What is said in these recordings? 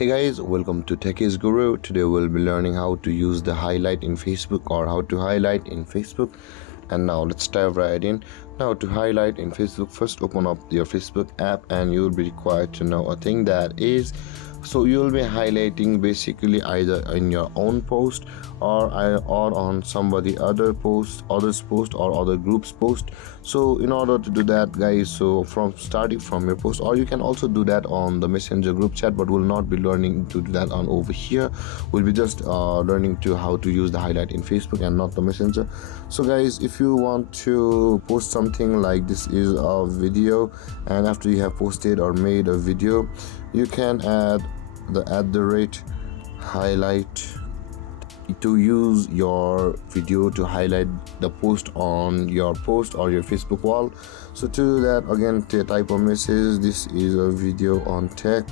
Hey guys, welcome to Techies Guru. Today we'll be learning how to use the highlight in Facebook or how to highlight in Facebook. And now let's dive right in. Now to highlight in Facebook, first open up your Facebook app and you'll be required to know a thing that is, so you'll be highlighting basically either in your own post or on somebody others post or other groups post. So in order to do that guys, so from starting from your post, or you can also do that on the Messenger group chat, but we'll not be learning to do that on over here. We'll be just learning to how to use the highlight in Facebook and not the Messenger. So guys, if you want to post something like this is a video, and after you have posted or made a video, you can add the @highlight to use your video to highlight the post on your post or your Facebook wall. So to do that, again type a message, this is a video on tech,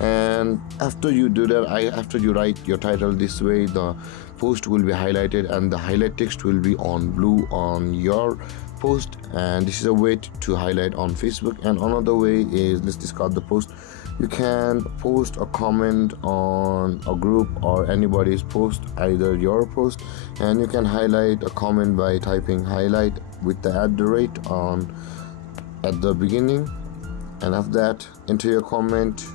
and after you do that, after you write your title this way, the post will be highlighted and the highlight text will be on blue on your post. And this is a way to highlight on Facebook. And another way is, let's discard the post, you can post a comment on a group or anybody's post, either your post, and you can highlight a comment by typing highlight with the @ on at the beginning, and after that enter your comment,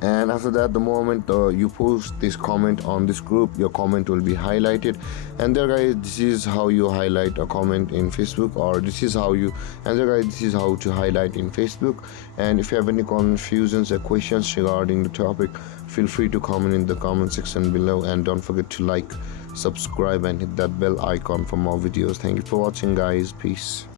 and after that, the moment you post this comment on this group, your comment will be highlighted. And there guys, this is how you highlight a comment in Facebook, or this is how to highlight in Facebook. And if you have any confusions or questions regarding the topic, feel free to comment in the comment section below, and don't forget to like, subscribe and hit that bell icon for more videos. Thank you for watching guys. Peace.